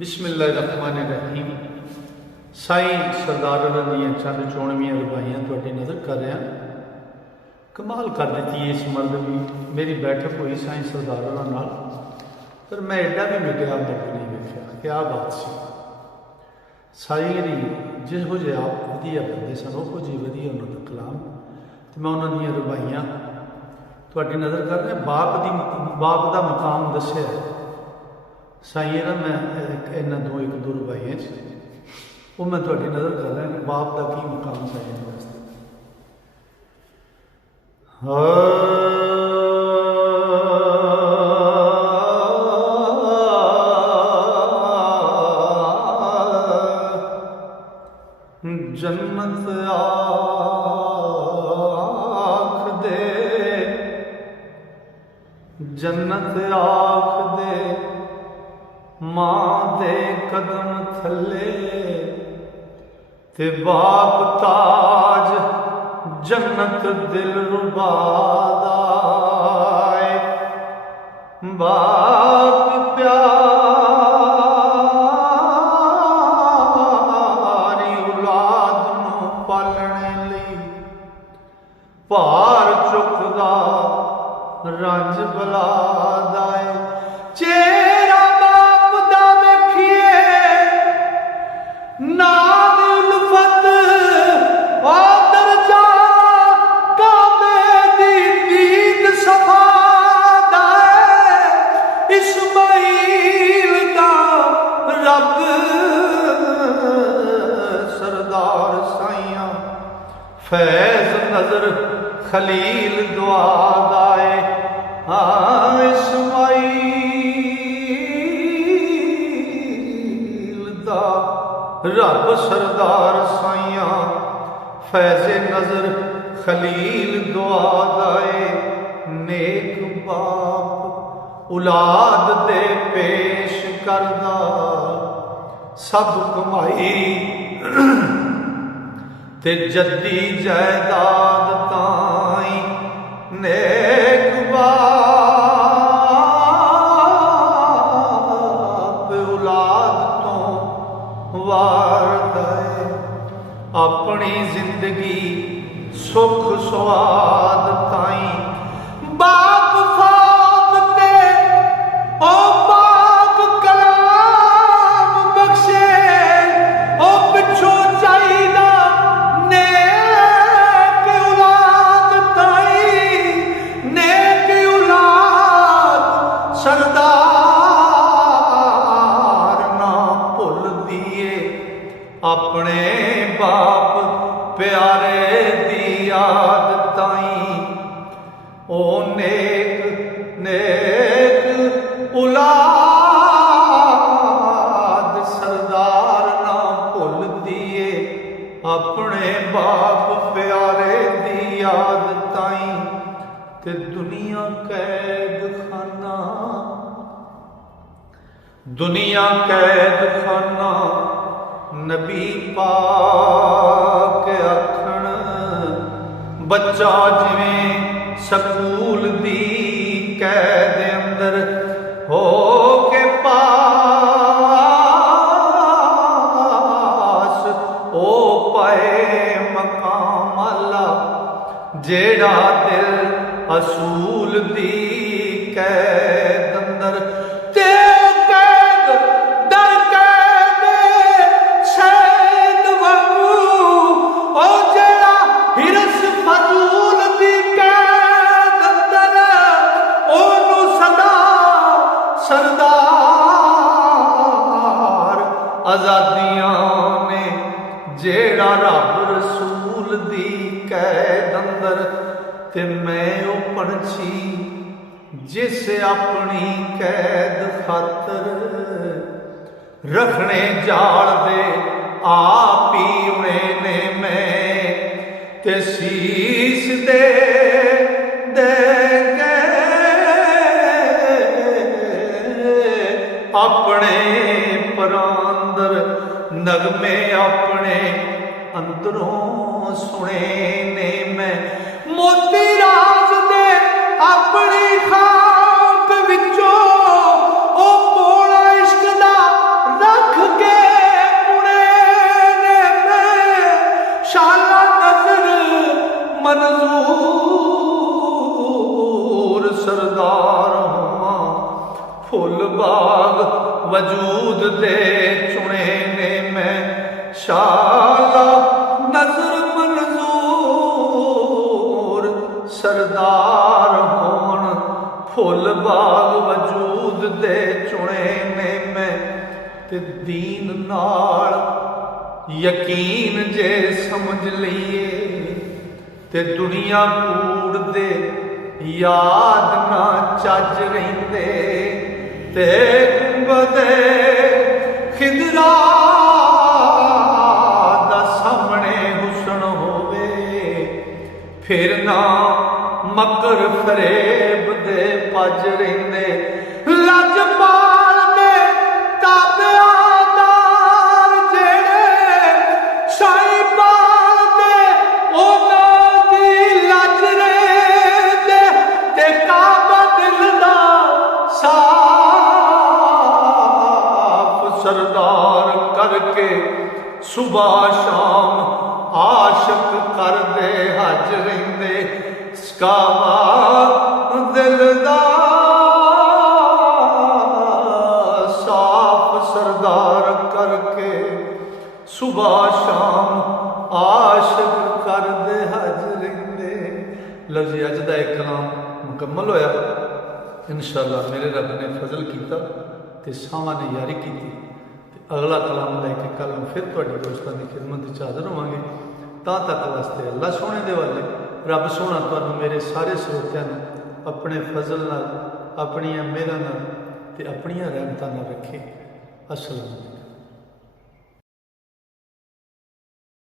बिस्मिल्लाहिर्रहमानिर्रहीम। साईं सरदार दियां चंद चोणवियां रवाइयां तुहाडी नज़र कर रहा। कमाल कर दी इस मर्द भी। मेरी बैठक हुई साईं सरदार नाल, पर मैं एडा भी मिटिया मर्द नहीं वेख्या। क्या बात सी। साईं जी जिहो जे आप वधिया बंदे सन, उहो जी वधिया उन्हां दा कलाम। तो मैं उन्हां दियां रवाइयां तुहाडी नज़र कर रहा। बाप दा मकाम दस्सिया साईं ना। मैं इन्होंने एक दो रवाइयां वो मैं तुहाडी नज़र कर रहा। बाप का की मकाम साईं वास्ते। जन्नत आख दे, जन्नत आख दे मां दे कदम थले, ते बाप ताज जन्नत दिल रुबा दा है। बाप प्यारी औलाद नूं पालने लई भार चुकदा रंज बला दा है। चेहरा बाप दा वेखिए नाम उल्फत दरजा काबे दी दीद सफा दा है। इस्माइल दा रब सरदार साइयां फैज नजर खलील दुआ दा है। हाँ इस्माइल दा रब सरदार साइयां फैज़े नजर खलील दुआ दाए। नेक बाप औलाद दे पेश करदा सब कमाई, ते जद्दी जायदाद ताई। नेक बाप औलाद तो वार है। अपनी जिंदगी सुख स्वाद ताई। बाप फात ते ओ पाक कलाम बख्शे, ओ पिछो चाहिदा नेक औलाद ताई। नेक औलाद सरदार ना भुल दिए, अपने बाप प्यारे दी याद ताई। ओ नेक नेक औलाद सरदार ना भुल दिए, अपने बाप प्यारे दी याद ताई। ते दुनिया कैद खाना, दुनिया कैद खाना नबी पाक आखण। बच्चा जिवें सकूल दी कैद अंदर हो के पास, ओ पाए मकाम आला जेड़ा दिल असूल दी कैद अंदर। सरदार आजादियां ने जेड़ा रब रसूल दी कैद अंदर। ते मैं ओ पंछी जिस अपनी कैद खातर रखने जाल दे आप ही उड़े ने। मैं ते शीश दे दे अपने परांदर नगमे अपने अंदरों सुने ने। मैं मोती राज दे अपनी खाक विचों ओ पोला इश्क दा वजूद दे चुने ने मैं शाला नजर मंजूर सरदार होन फुल बाग वजूद दे चुने ने मैं ते दीन नाल यकीन जे समझ लईए ते दुनिया कूड़ दे याद ना चज रहिंदे ते गुंबदे खिदरा दा सामने हुसन होवे फिर ना मकर फरेब दे पज रहिंदे लजपाल दे ताबेदार जेड़े साईं पाल दे ओनां दी लज रहिंदे ते काबा दिल दा साफ सरदार करके सुबह शाम आशिक कर दे हज रहिंदे काबा दिल दा साफ सरदार करके सुबह शाम आशिक कर दे हज रहिंदे। लफ्ज़ अज दा एक कलाम मुकम्मल होया। इंशाअल्लाह मेरे रब ने फजल किया ते सावां ने यारी की। अगला कलाम लैके कल फिर तुहाडे दोस्तां की खिदमत च हाज़र होवांगे। तां तक वास्ते अल्लाह सोहणे दे वाले रब सोहना तुहानूं मेरे सारे श्रोतिਆਂ ਨੂੰ अपने फजल नाल अपनियां मेहरां नाल ते अपनियां रहमतां नाल रखे। अस्सलाम।